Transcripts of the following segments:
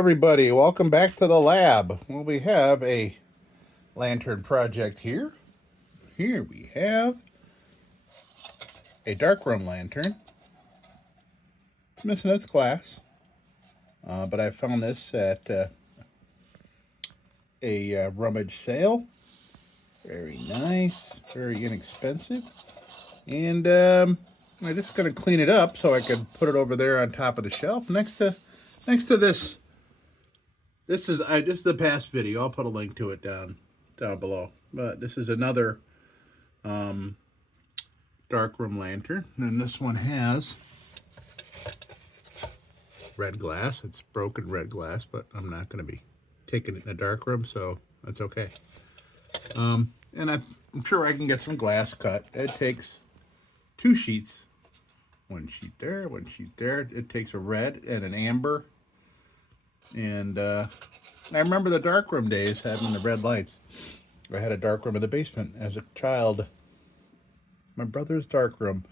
everybody. Welcome back to the lab. Well, we have a lantern project here. Here we have a darkroom lantern. It's missing its glass, but I found this at a rummage sale. Very nice, very inexpensive. And I'm just going to clean it up so I can put it over there on top of the shelf next to this. This is the past video. I'll put a link to it down below. But this is another darkroom lantern, and this one has red glass. It's broken red glass, but I'm not going to be taking it in a darkroom, so that's okay. And I'm sure I can get some glass cut. It takes 2 sheets. One sheet there, one sheet there. It takes a red and an amber. And I remember the darkroom days having the red lights. I had a darkroom in the basement as a child. My brother's darkroom.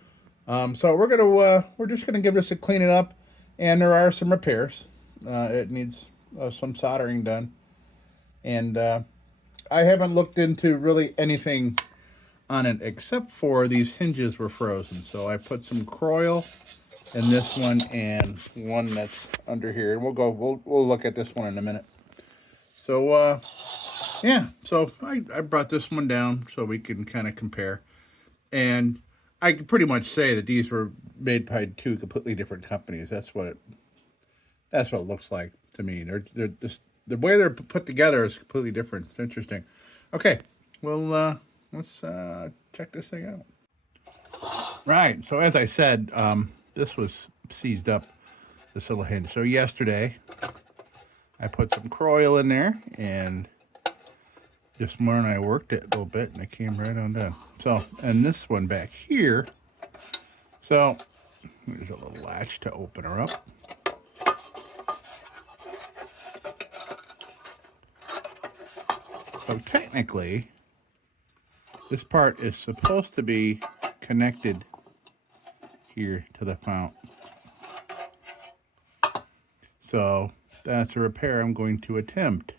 So we're just gonna give this a clean it up, and there are some repairs. It needs some soldering done, and I haven't looked into really anything on it except for these hinges were frozen. So I put some Croyle in this one and one that's under here. And we'll look at this one in a minute. So yeah, so I brought this one down so we can kind of compare. And I can pretty much say that these were made by 2 completely different companies. That's what it looks like to me. They're just, the way they're put together is completely different. It's interesting. Okay, well let's check this thing out. Right. So as I said, this was seized up, this little hinge. So yesterday, I put some Croyle in there, and this morning I worked it a little bit, and it came right on down. So, and this one back here, so there's a little latch to open her up. So technically, this part is supposed to be connected here to the fount. So that's a repair I'm going to attempt.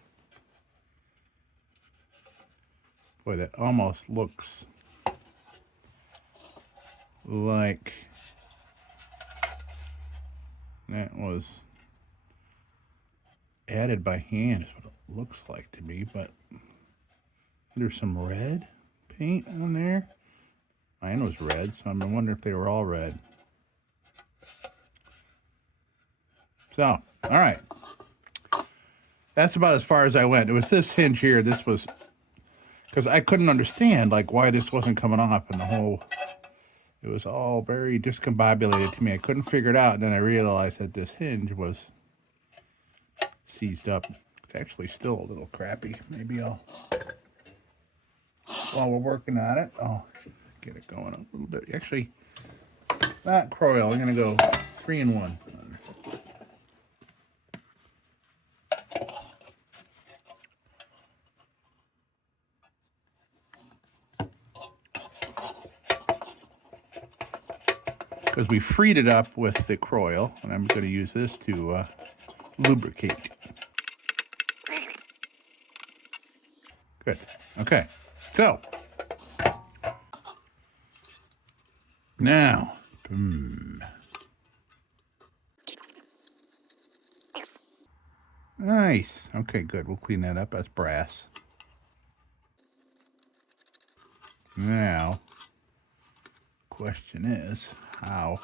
Boy, that almost looks like that was added by hand, is what it looks like to me, but there's some red paint on there. Mine was red, so I'm wondering if they were all red. So, all right. That's about as far as I went. It was this hinge here. This was, because I couldn't understand, like, why this wasn't coming off, and it was all very discombobulated to me. I couldn't figure it out, and then I realized that this hinge was seized up. It's actually still a little crappy. Maybe while we're working on it, I'll get it going a little bit. Actually, not Croyle. I'm going to go 3-in-1. Because we freed it up with the Croyle, and I'm going to use this to lubricate. Good. Okay. So now, nice. Okay, good. We'll clean that up. That's brass. Now, question is, how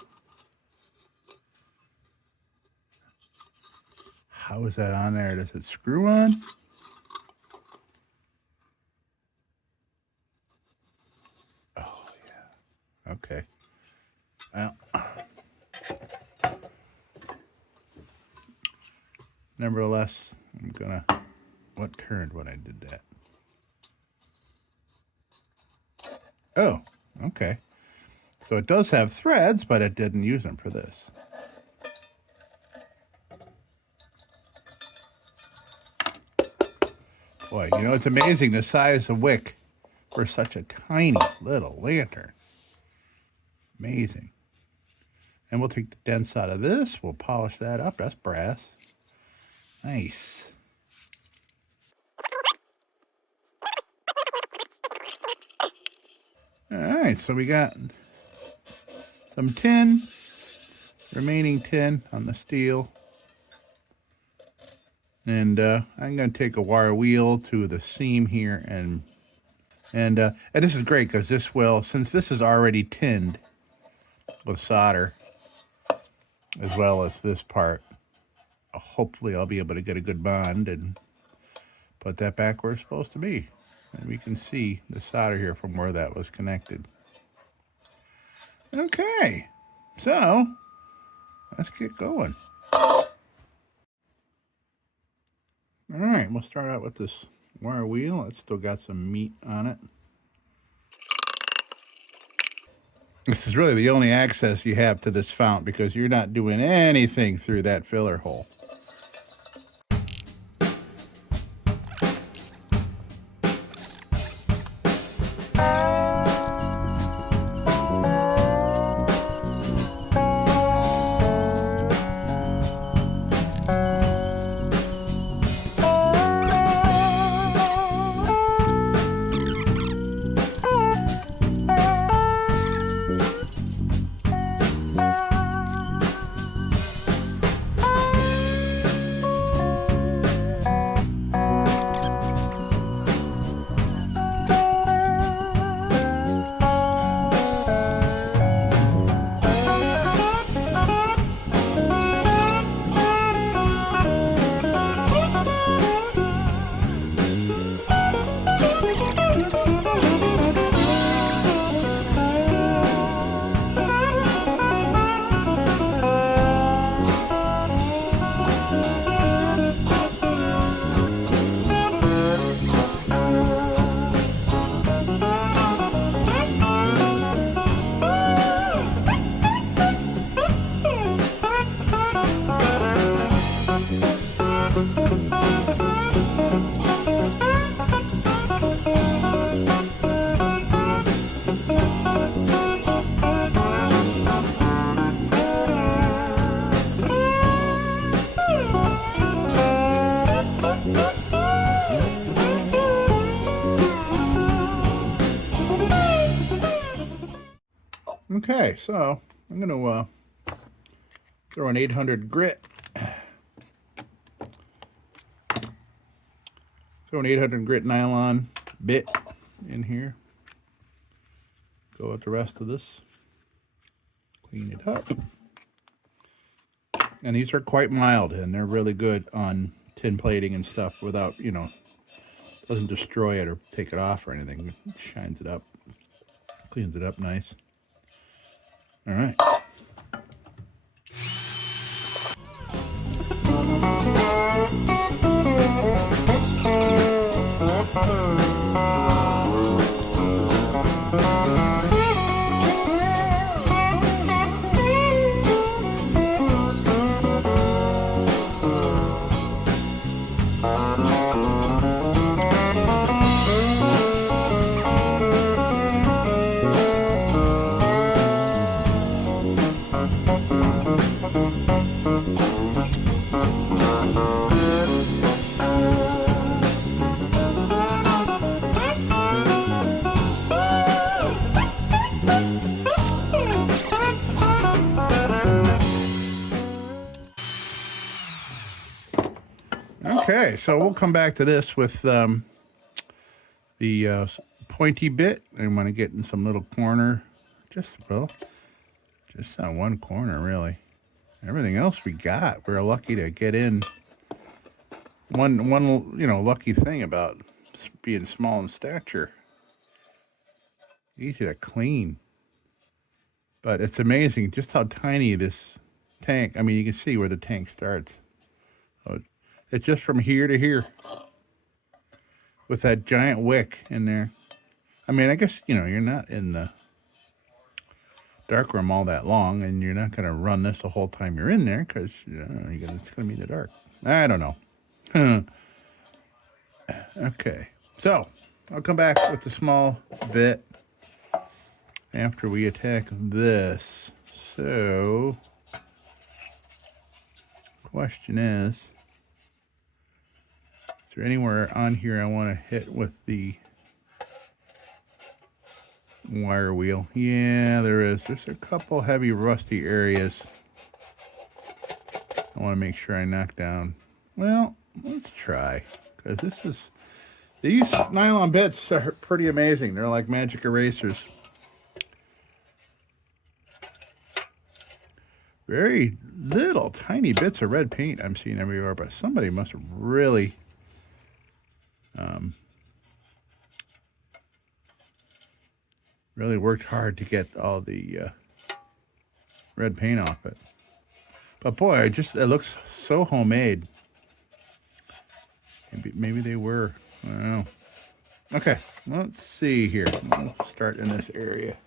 is that on there? Does it screw on? Oh, yeah. Okay. Well, nevertheless, I'm gonna, what turned when I did that? Oh, okay. So it does have threads, but it didn't use them for this. Boy, you know, it's amazing the size of wick for such a tiny little lantern. Amazing. And we'll take the dents out of this. We'll polish that up. That's brass. Nice. All right, so we got some tin, remaining tin on the steel. And I'm going to take a wire wheel to the seam here, and this is great because this will, since this is already tinned with solder, as well as this part, hopefully I'll be able to get a good bond and put that back where it's supposed to be. And we can see the solder here from where that was connected. Okay, so let's get going. All right, we'll start out with this wire wheel. It's still got some meat on it. This is really the only access you have to this fount because you're not doing anything through that filler hole. Okay, so I'm going to throw an 800 grit. Throw an 800 grit nylon bit in here. Go with the rest of this. Clean it up. And these are quite mild, and they're really good on tin plating and stuff without, you know, doesn't destroy it or take it off or anything. It shines it up, cleans it up nice. All right. Okay, so we'll come back to this with the pointy bit. I want to get in some little corner, just on one corner, really. Everything else we got, we're lucky to get in. One you know, lucky thing about being small in stature, easy to clean. But it's amazing just how tiny this tank. I mean, you can see where the tank starts. So it's just from here to here with that giant wick in there. I mean, I guess, you know, you're not in the darkroom all that long, and you're not going to run this the whole time you're in there because it's going to be in the dark. I don't know. Okay, so I'll come back with the small bit after we attack this. So, question is, there anywhere on here I want to hit with the wire wheel? Yeah, there is. There's a couple heavy rusty areas I want to make sure I knock down. Well, let's try, because these nylon bits are pretty amazing. They're like magic erasers. Very little tiny bits of red paint I'm seeing everywhere, but somebody must have really really worked hard to get all the red paint off it. But boy, it looks so homemade. Maybe they were. I don't know. Okay, let's see here. We'll start in this area.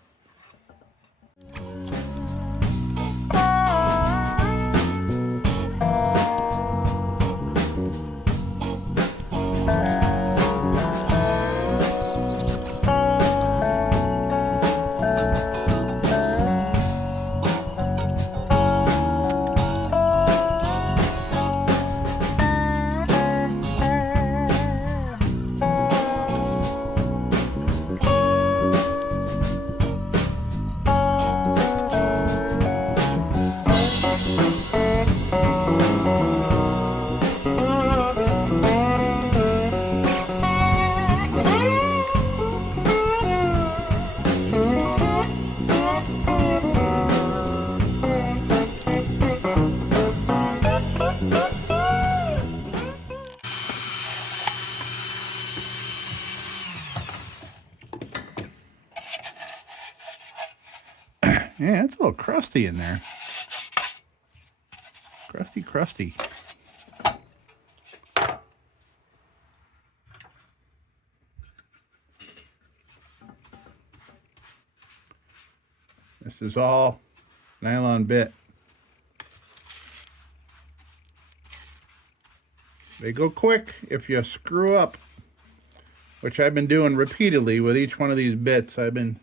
Yeah, it's a little crusty in there. Crusty. This is all nylon bit. They go quick if you screw up, which I've been doing repeatedly with each one of these bits. I've been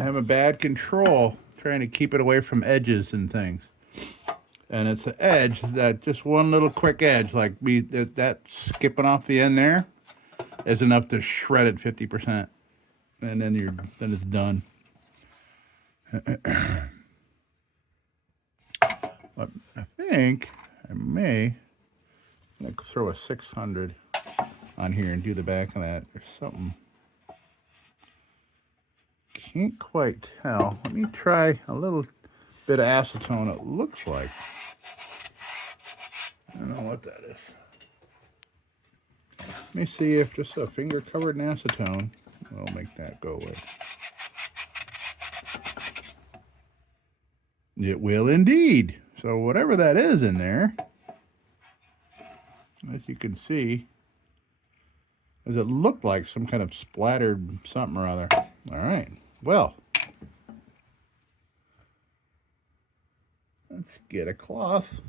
having bad control trying to keep it away from edges and things. And it's an edge, that just one little quick edge, like that skipping off the end there, is enough to shred it 50%. And then it's done. But I think I may throw a 600 on here and do the back of that. There's something. Can't quite tell. Let me try a little bit of acetone, it looks like. I don't know what that is. Let me see if just a finger covered in acetone will make that go away. It will indeed. So whatever that is in there, as you can see, does it look like some kind of splattered something or other. All right. Well, let's get a cloth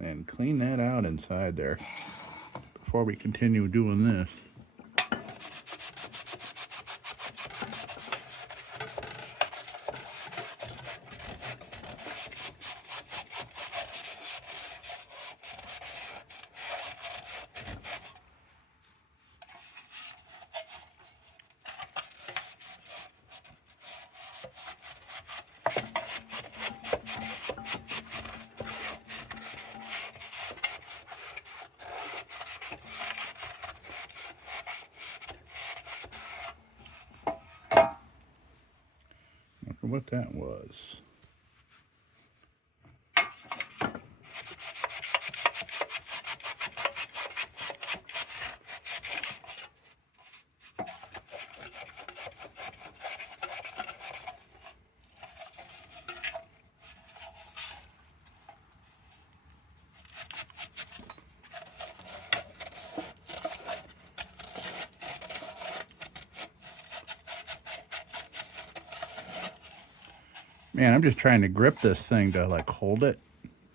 and clean that out inside there before we continue doing this. What that was. Man, I'm just trying to grip this thing to like hold it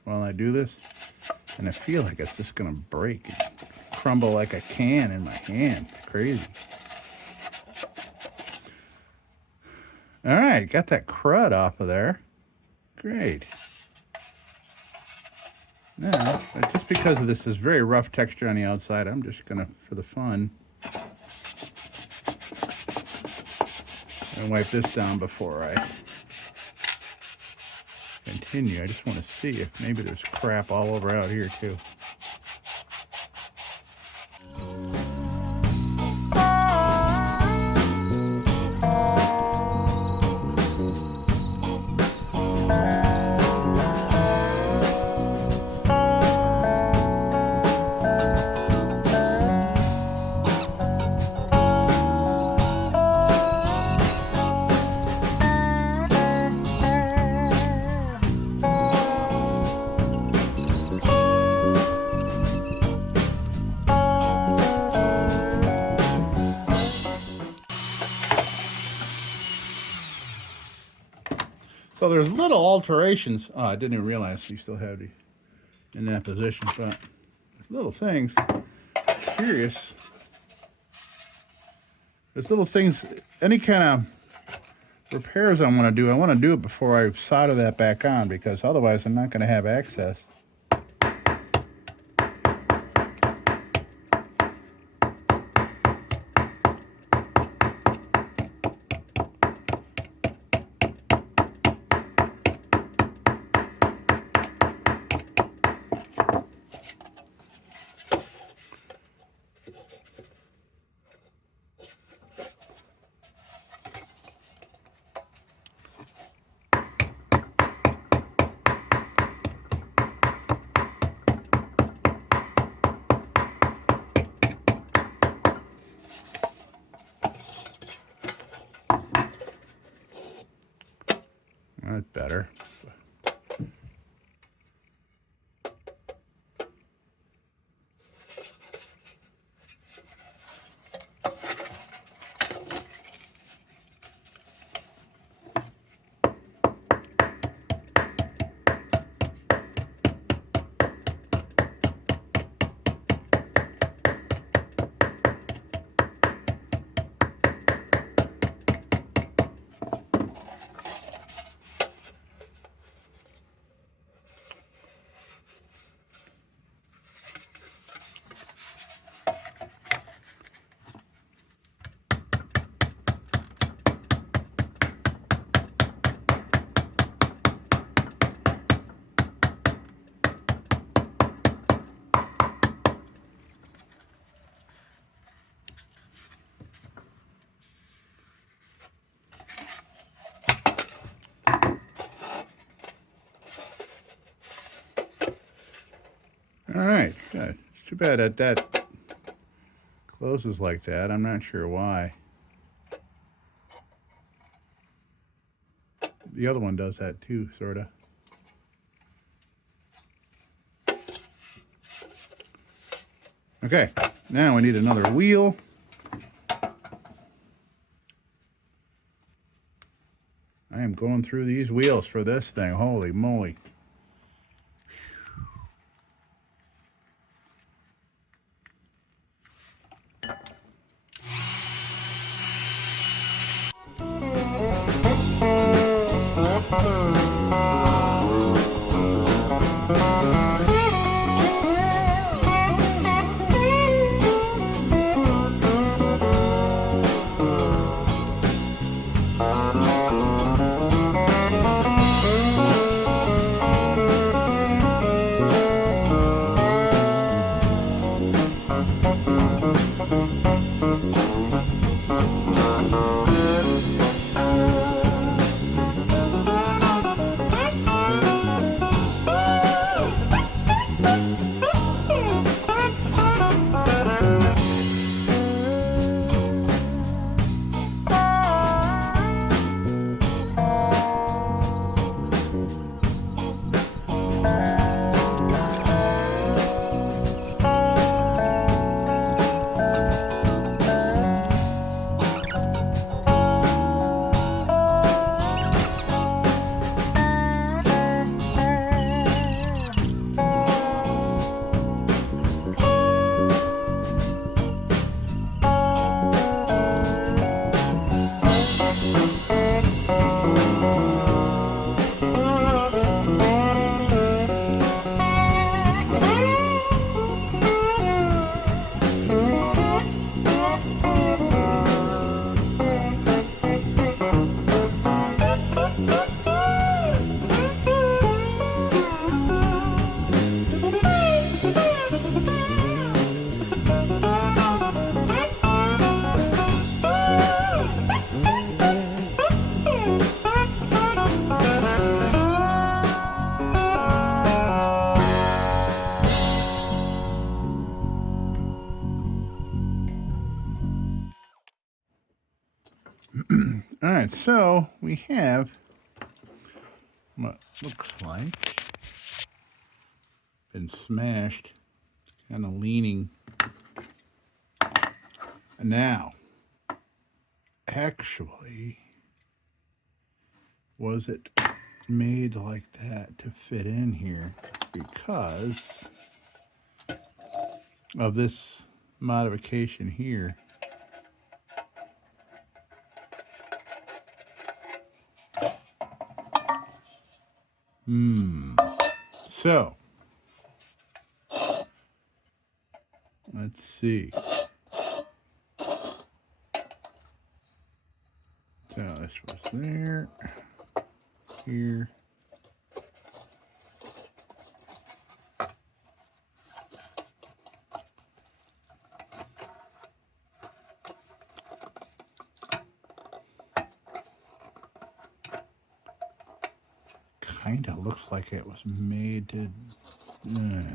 while I do this. And I feel like it's just gonna break and crumble like a can in my hand. It's crazy. All right, got that crud off of there. Great. Now, just because of this is very rough texture on the outside, I'm just gonna, for the fun, and wipe this down before I continue. I just want to see if maybe there's crap all over out here too. So there's little alterations. Oh, I didn't even realize you still have the in that position, but little things. Curious. There's little things, any kind of repairs I want to do it before I solder that back on, because otherwise I'm not going to have access. That's better. All right, good. It's too bad that closes like that. I'm not sure why. The other one does that too, sort of. Okay, now we need another wheel. I am going through these wheels for this thing. Holy moly. right, so we have what looks like been smashed, kind of leaning. Now, actually, was it made like that to fit in here because of this modification here? So, let's see. So this was there, here. Kind of looks like it was made to, okay.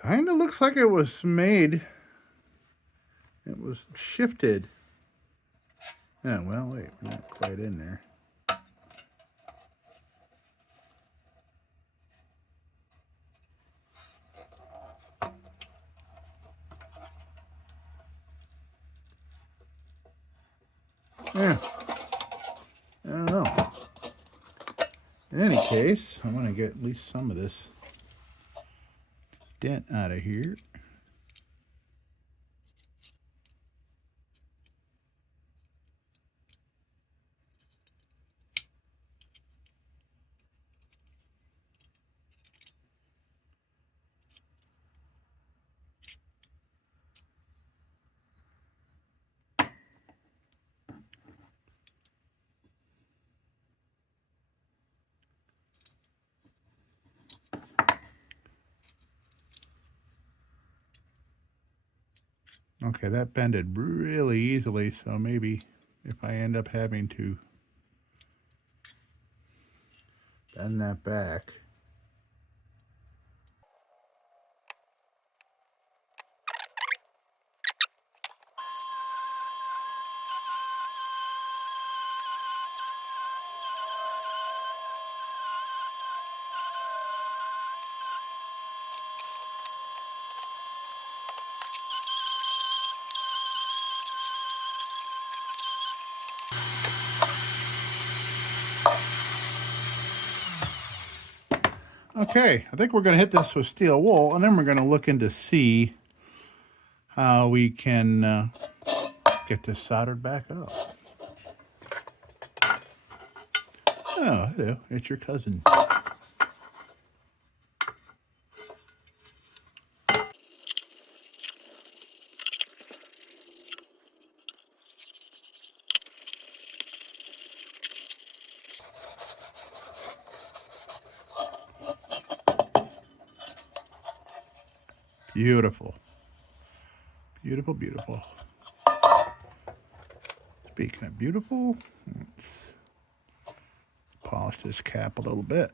Kind of looks like it was made, it was shifted. Oh, well, wait, we're not quite in there. Yeah, I don't know. In any case, I want to get at least some of this dent out of here. Okay, that bended really easily, so maybe if I end up having to bend that back. Okay, I think we're going to hit this with steel wool, and then we're going to look into see how we can get this soldered back up. Oh, hello, it's your cousin. Beautiful. Beautiful, beautiful. Speaking of beautiful, let's polish this cap a little bit.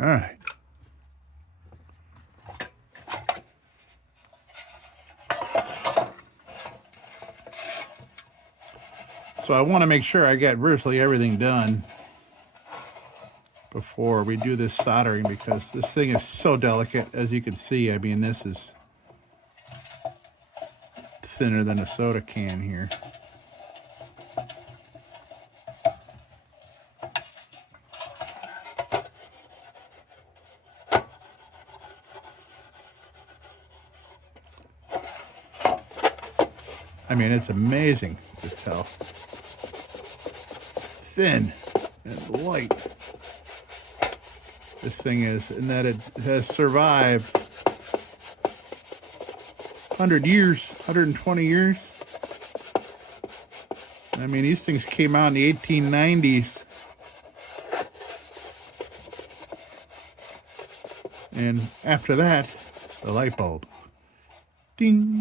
All right. So I want to make sure I get virtually everything done before we do this soldering, because this thing is so delicate. As you can see, I mean, this is thinner than a soda can here. I mean, it's amazing just how thin and light this thing is, and that it has survived 100 years, 120 years. I mean, these things came out in the 1890s. And after that, the light bulb. Ding!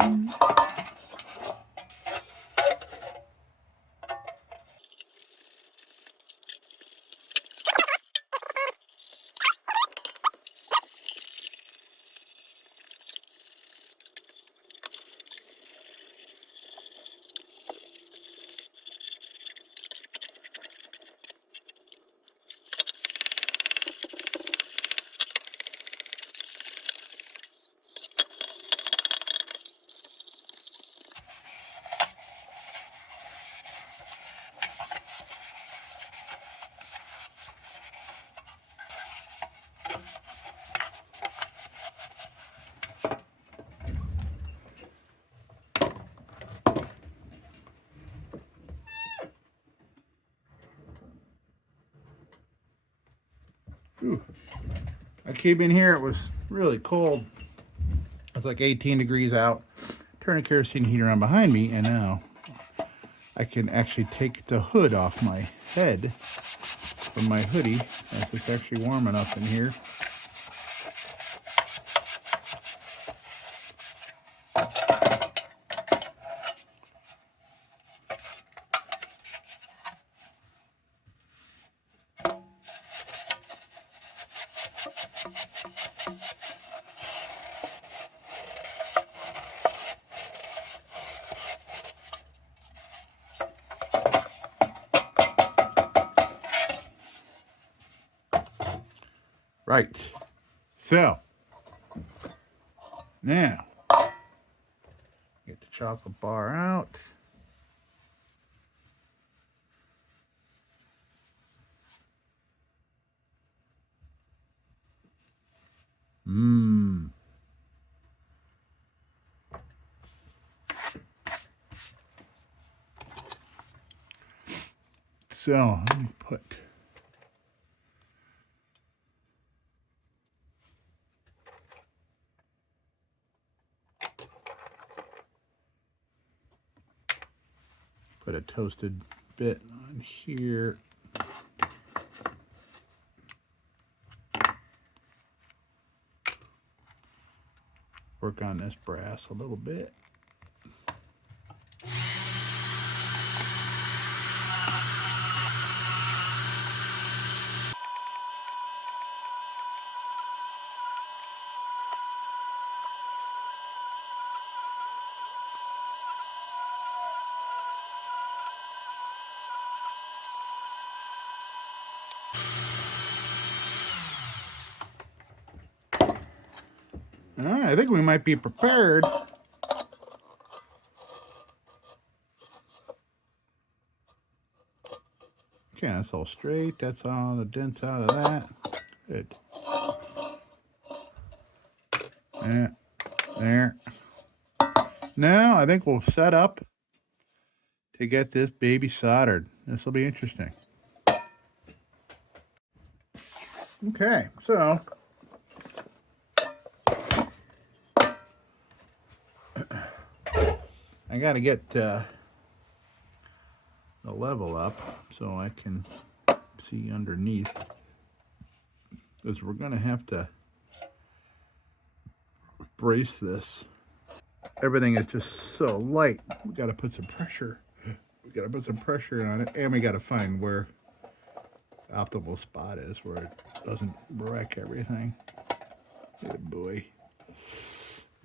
Ooh. I came in here, it was really cold. It's like 18 degrees out. Turn the kerosene heater on behind me, and now I can actually take the hood off my head from my hoodie, as it's actually warm enough in here. Right. So, now, get the chocolate bar out. Mmm. So, let me put a toasted bit on here. Work on this brass a little bit. All right, I think we might be prepared. Okay, that's all straight. That's all the dents out of that. Good. Yeah, there. Now I think we'll set up to get this baby soldered. This will be interesting. Okay, so I got to get the level up so I can see underneath, because we're going to have to brace this. Everything is just so light. We got to put some pressure. We got to put some pressure on it, and we got to find where the optimal spot is where it doesn't wreck everything. Good boy.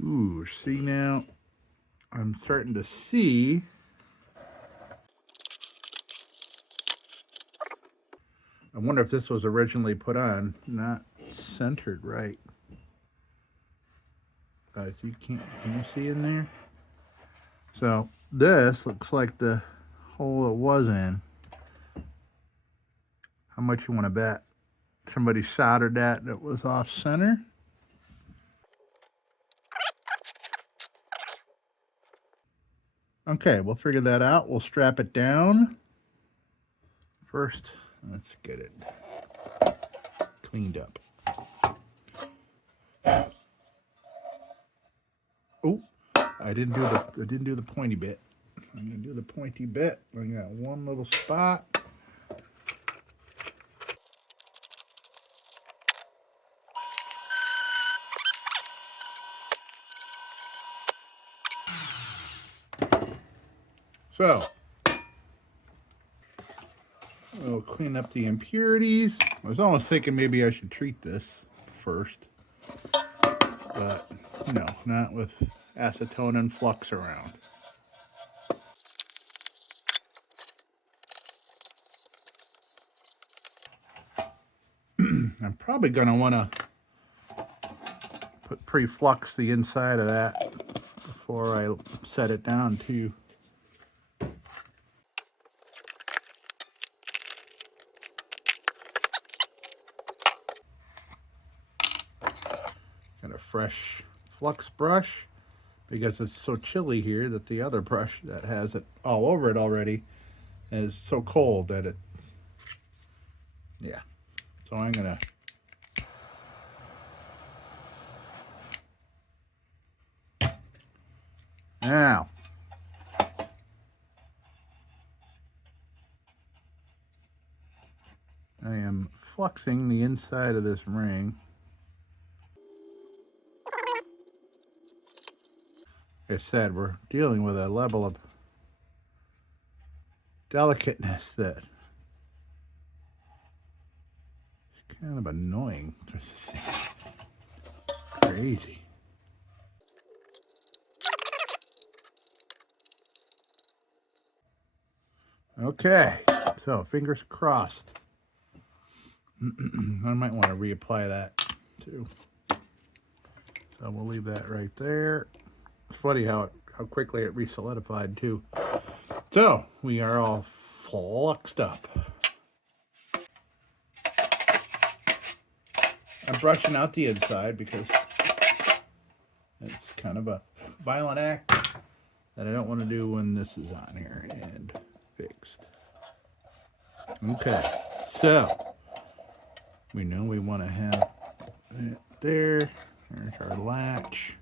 Ooh, see now? I'm starting to see. I wonder if this was originally put on, not centered right. Guys, can you see in there? So this looks like the hole it was in. How much you want to bet? Somebody soldered that was off center? Okay, we'll figure that out. We'll strap it down. First, let's get it cleaned up. Oh, I didn't do the pointy bit. I'm gonna do the pointy bit. I got one little spot. So we'll clean up the impurities. I was almost thinking maybe I should treat this first, but no, not with acetone and flux around. I'm probably going to want to pre-flux the inside of that before I set it down too. Got a fresh flux brush because it's so chilly here that the other brush that has it all over it already is so cold that it, yeah. So I'm gonna now I am fluxing the inside of this ring. Like I said, we're dealing with a level of delicateness that is kind of annoying. This is crazy. Okay, so fingers crossed. I might want to reapply that too. So we'll leave that right there. It's funny how quickly it re-solidified too. So we are all fluxed up. I'm brushing out the inside because it's kind of a violent act that I don't want to do when this is on here and fixed. Okay, so we know we want to have it there. There's our latch.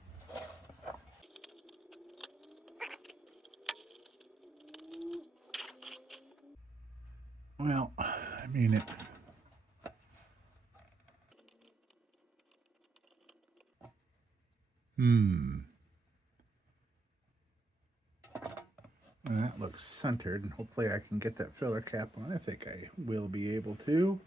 Well, I mean it. And that looks centered, and hopefully I can get that filler cap on. I think I will be able to.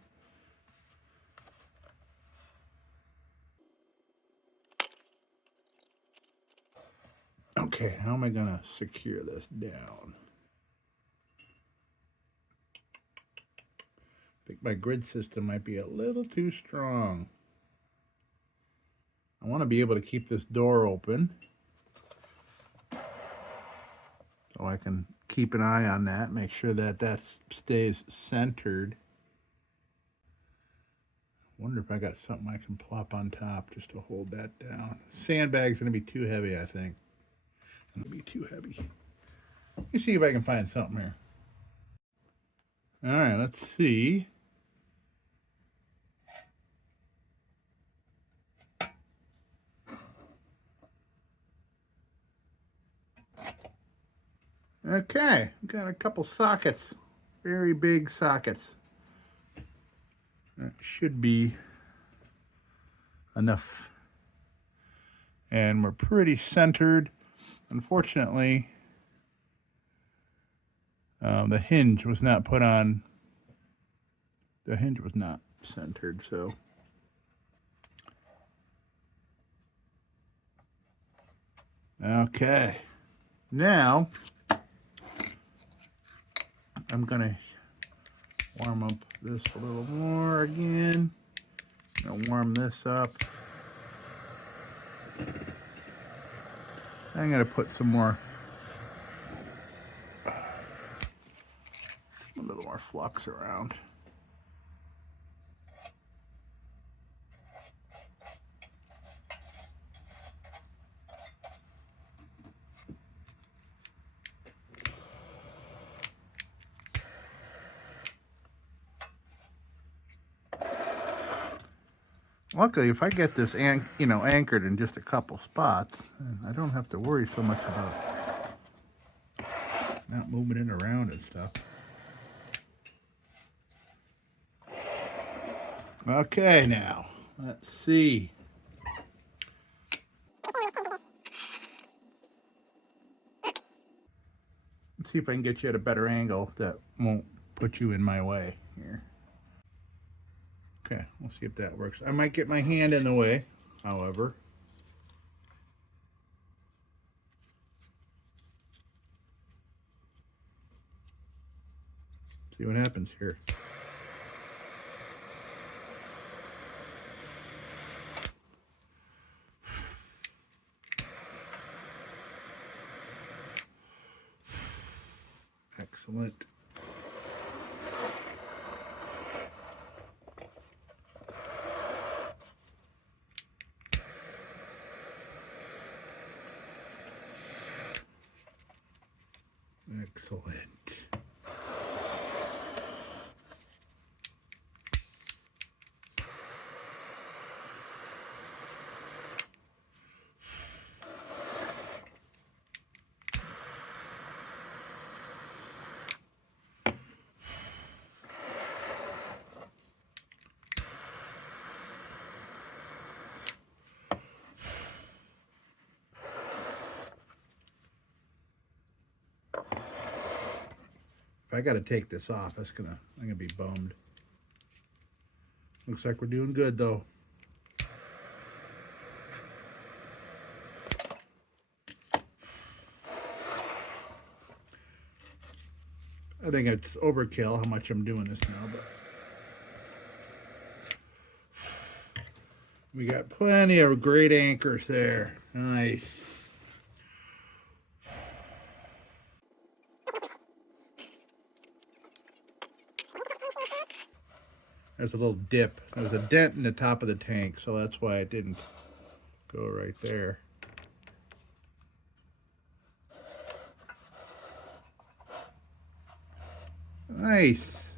Okay, how am I going to secure this down? I think my grid system might be a little too strong. I want to be able to keep this door open so I can keep an eye on that, make sure that that stays centered. Wonder if I got something I can plop on top just to hold that down. Sandbag's going to be too heavy, I think. It's going to be too heavy. Let me see if I can find something here. All right, let's see. Okay, got a couple sockets, very big sockets. That should be enough. And we're pretty centered. Unfortunately, the hinge was not put on. The hinge was not centered, so. Okay, now I'm gonna warm up this a little more again. I'm gonna warm this up. I'm gonna put some more, a little more flux around. Luckily, if I get this anchored in just a couple spots, I don't have to worry so much about not moving it around and stuff. Okay, now let's see. Let's see if I can get you at a better angle that won't put you in my way here. Okay, we'll see if that works. I might get my hand in the way, however. See what happens here. Excellent. Excellent. If I got to take this off, I'm gonna be bummed. Looks like we're doing good though. I think it's overkill how much I'm doing this now, but we got plenty of great anchors there. Nice. There's a little dip. There's a dent in the top of the tank, so that's why it didn't go right there. Nice.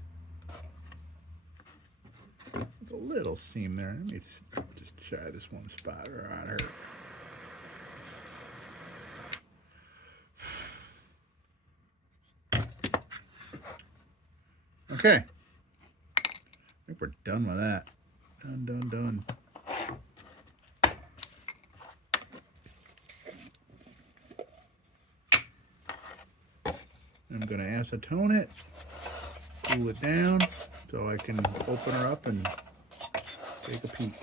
There's a little seam there. Let me just try this one spot on her. Okay. I think we're done with that. Done. I'm going to acetone it, cool it down so I can open her up and take a peek.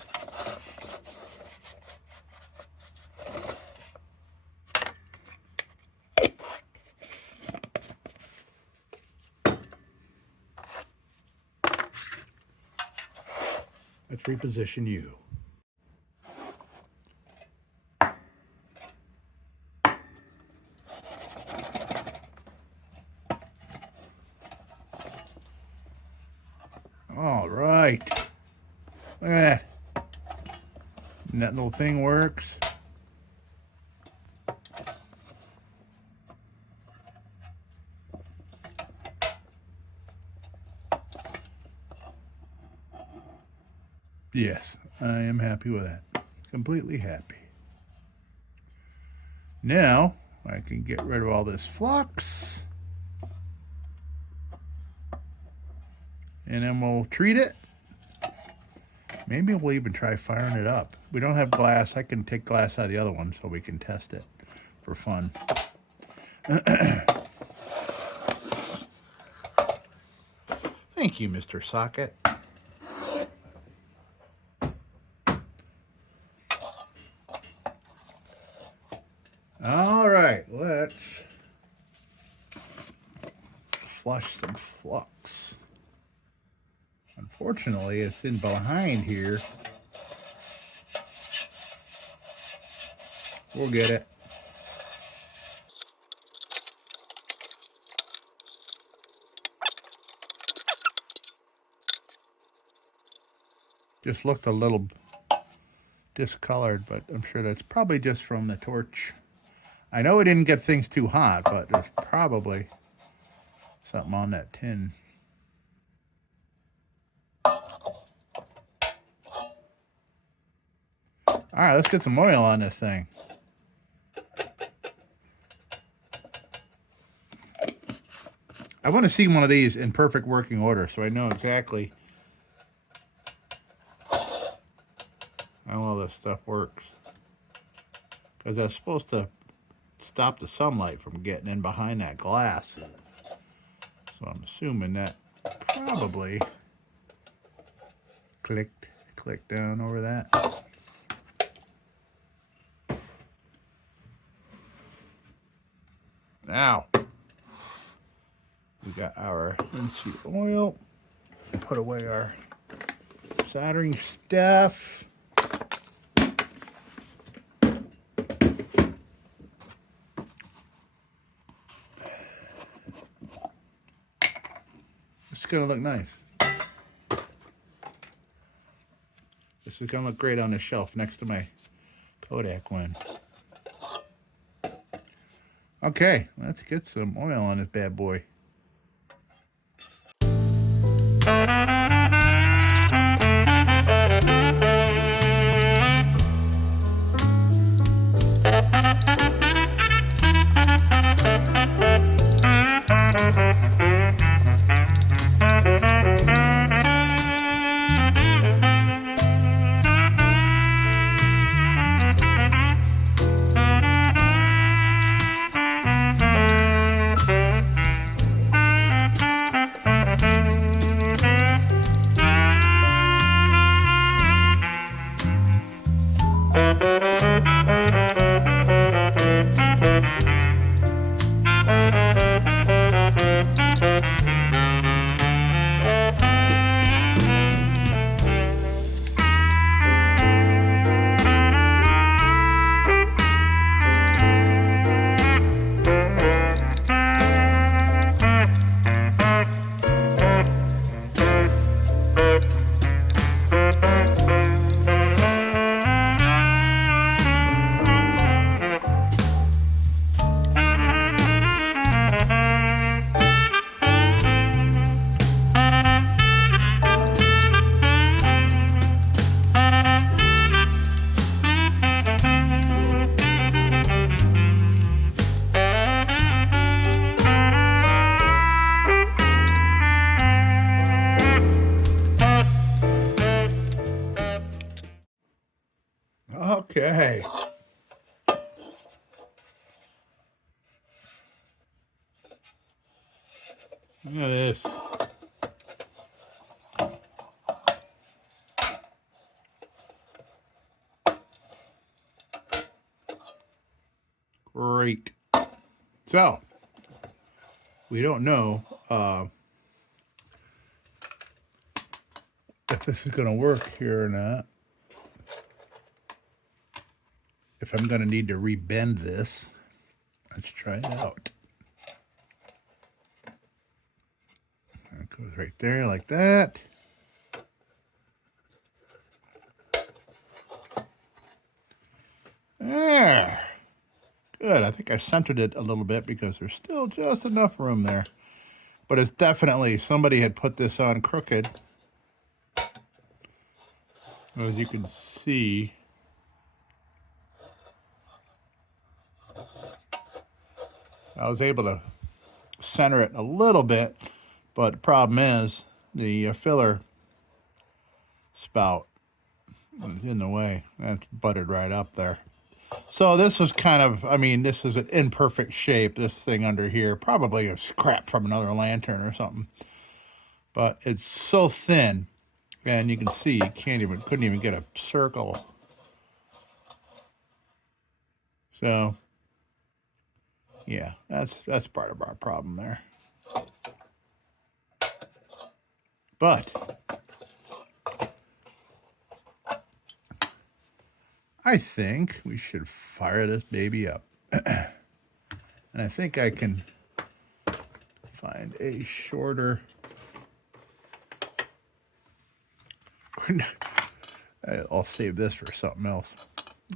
Let's reposition you. All right. Look at that. And that little thing works. Yes, I am happy with that. Completely happy. Now, I can get rid of all this flux. And then we'll treat it. Maybe we'll even try firing it up. We don't have glass. I can take glass out of the other one so we can test it for fun. Thank you, Mr. Socket. All right, let's flush some flux. Unfortunately, it's in behind here. We'll get it. Just looked a little discolored, but I'm sure that's probably just from the torch. I know it didn't get things too hot, but there's probably something on that tin. All right, let's get some oil on this thing. I want to see one of these in perfect working order so I know exactly how all this stuff works. Because I was supposed to stop the sunlight from getting in behind that glass. So I'm assuming that probably click down over that. Now we got our linseed oil. Put away our soldering stuff. It's gonna look nice. This is gonna look great on the shelf next to my Kodak one. Okay, let's get some oil on this bad boy. Okay. Look at this. Great. So, we don't know if this is going to work here or not. If I'm going to need to rebend this. Let's try it out. It goes right there like that. There. Good. I think I centered it a little bit because there's still just enough room there. But it's definitely, somebody had put this on crooked. As you can see, I was able to center it a little bit, but the problem is the filler spout is in the way. That's buttered right up there. So this is kind of, I mean, this is an imperfect shape, this thing under here. Probably a scrap from another lantern or something. But it's so thin, and you can see you couldn't even get a circle. So, yeah, that's part of our problem there. But I think we should fire this baby up. And I think I can find a shorter. I'll save this for something else.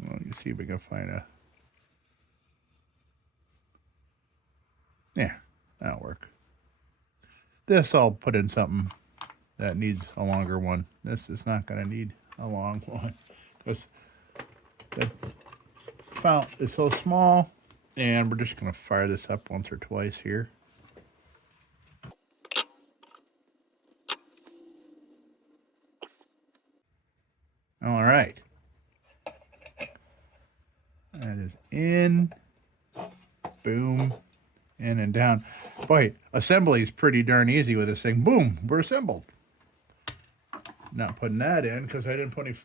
Let me see if we can find a. Yeah, that'll work. This I'll put in something that needs a longer one. This is not going to need a long one because the fount is so small, and we're just going to fire this up once or twice here. All right. That is in. Boom. In and down. Boy, assembly is pretty darn easy with this thing. Boom, we're assembled. Not putting that in because I didn't put any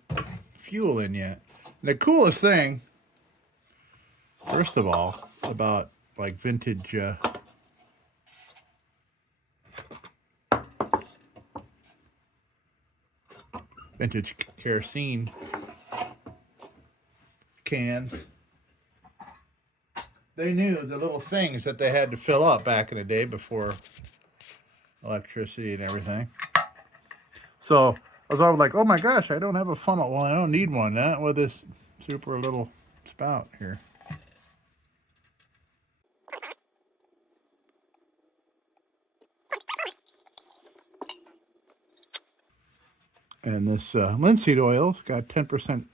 fuel in yet. And the coolest thing, first of all, about like vintage vintage kerosene cans, they knew the little things that they had to fill up back in the day before electricity and everything. So I was always like, oh my gosh, I don't have a funnel. Well, I don't need one. Not with this super little spout here. And this linseed oil's got 10%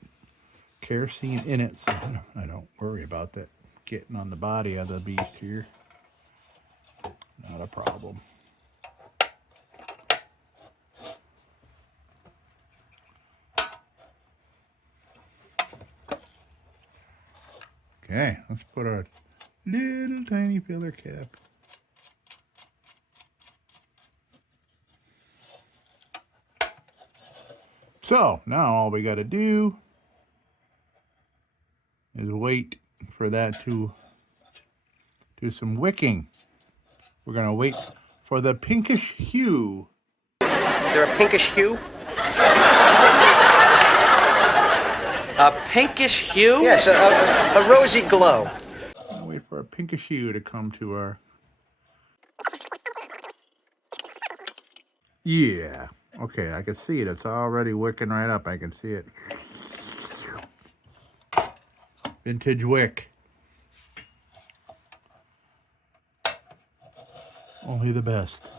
kerosene in it, so I don't worry about that getting on the body of the beast here. Not a problem. Okay, let's put our little tiny filler cap. So now all we got to do is wait for that to do some wicking. We're going to wait for the pinkish hue. Is there a pinkish hue? A pinkish hue? Yes, a rosy glow. I'll wait for a pinkish hue to come to our... Yeah. Okay, I can see it. It's already wicking right up. I can see it. Vintage wick. Only the best.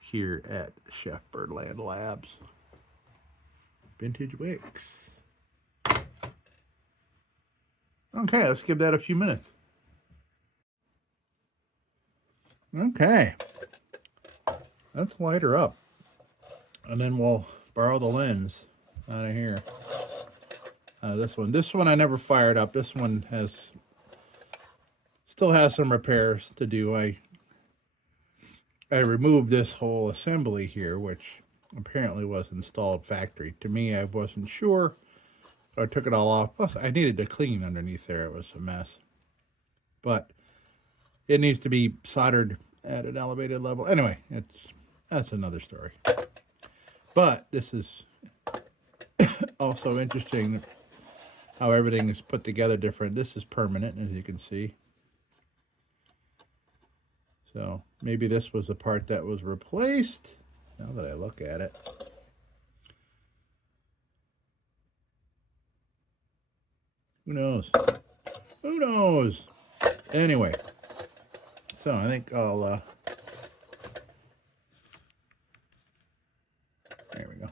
Here at Chef Birdland Labs. Vintage wicks. Okay, let's give that a few minutes. Okay. Let's light her up. And then we'll borrow the lens out of here. This one. This one I never fired up. This one still has some repairs to do. I removed this whole assembly here, which apparently was installed factory. To me, I wasn't sure. So I took it all off. Plus, I needed to clean underneath there. It was a mess. But it needs to be soldered at an elevated level. Anyway, that's another story. But this is also interesting how everything is put together different. This is permanent, as you can see. So maybe this was the part that was replaced, now that I look at it. Who knows? Who knows? Anyway, so I think I'll, there we go.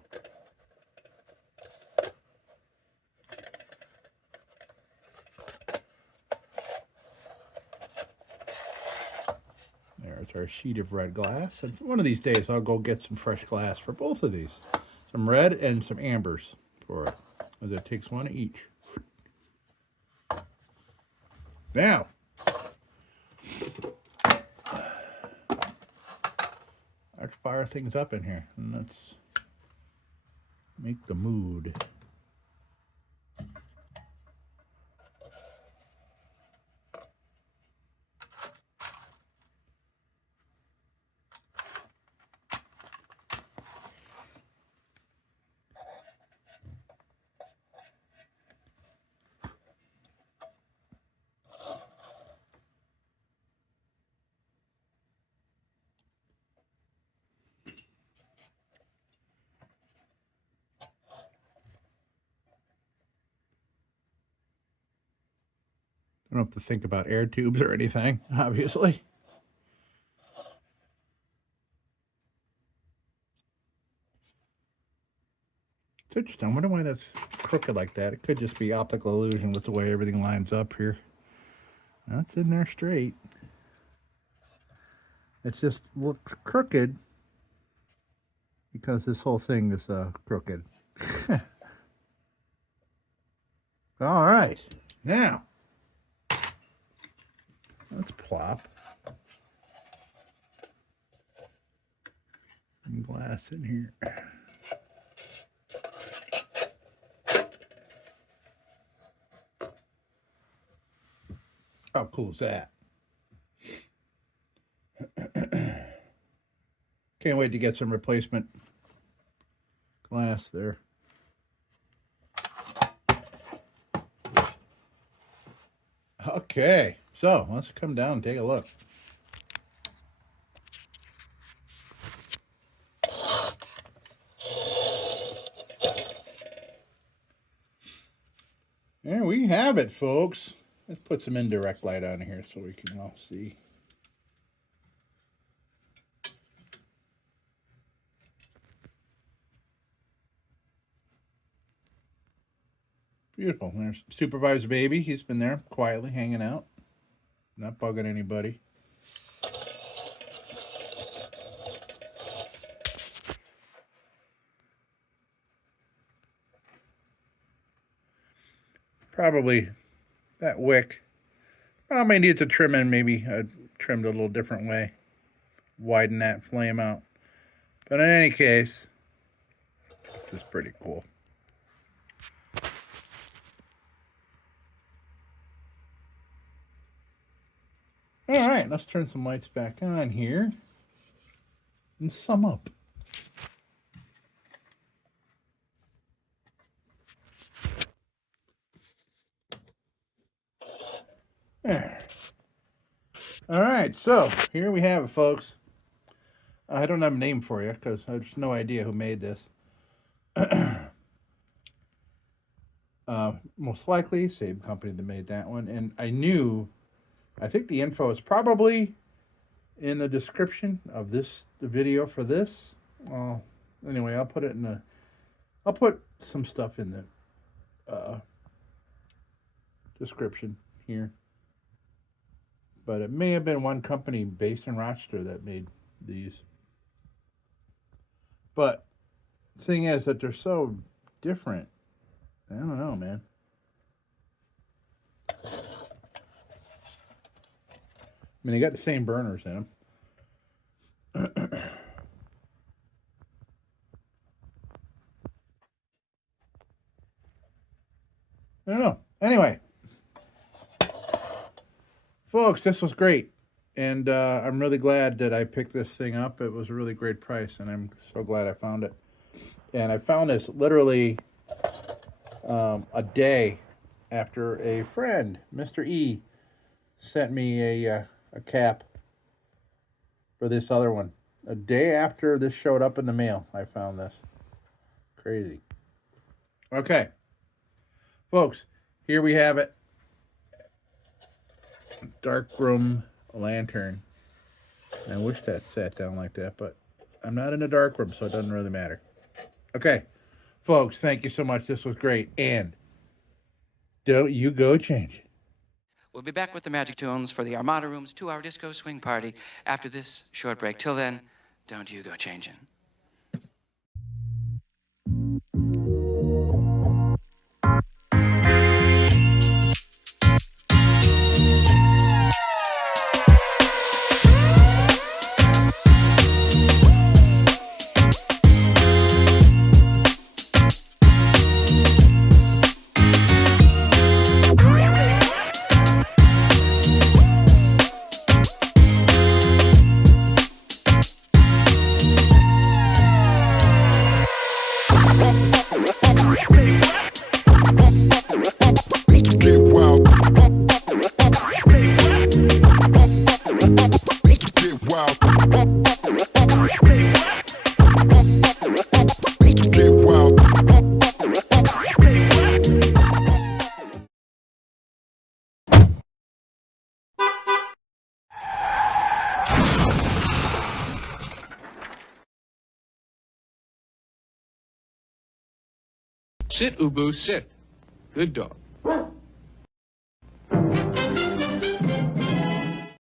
There's our sheet of red glass. And one of these days, I'll go get some fresh glass for both of these. Some red and some ambers for it, as it takes one each. Now, let's fire things up in here, and let's make the mood. I don't have to think about air tubes or anything, obviously. It's interesting. I wonder why that's crooked like that. It could just be optical illusion with the way everything lines up here. That's in there straight. It just looks crooked because this whole thing is crooked. All right. Now, Let's plop some glass in here. How cool is that? Can't wait to get some replacement glass there. Okay, so let's come down and take a look. There we have it, folks. Let's put some indirect light on here so we can all see. Beautiful. There's Supervised Baby. He's been there quietly hanging out, not bugging anybody. Probably that wick may need to trim in, maybe trimmed a little different way, widen that flame out. But in any case, this is pretty cool. All right, let's turn some lights back on here and sum up. There. All right, so here we have it, folks. I don't have a name for you because I have no idea who made this. Most likely, same company that made that one. And I think the info is probably in the description of the video for this. Anyway, I'll put some stuff in the description here. But it may have been one company based in Rochester that made these. But the thing is that they're so different. I don't know, man. I mean, they got the same burners in them. I don't know. Anyway, folks, this was great. And I'm really glad that I picked this thing up. It was a really great price, and I'm so glad I found it. And I found this literally a day after a friend, Mr. E, sent me a cap for this other one. A day after this showed up in the mail, I found this. Crazy. Okay. Folks, here we have it. Darkroom lantern. I wish that sat down like that, but I'm not in a dark room, so it doesn't really matter. Okay. Folks, thank you so much. This was great. And don't you go change it. We'll be back with the Magic Tunes for the Armada Room's 2-hour disco swing party after this short break. Till then, don't you go changing. Sit, Ubu, sit. Good dog.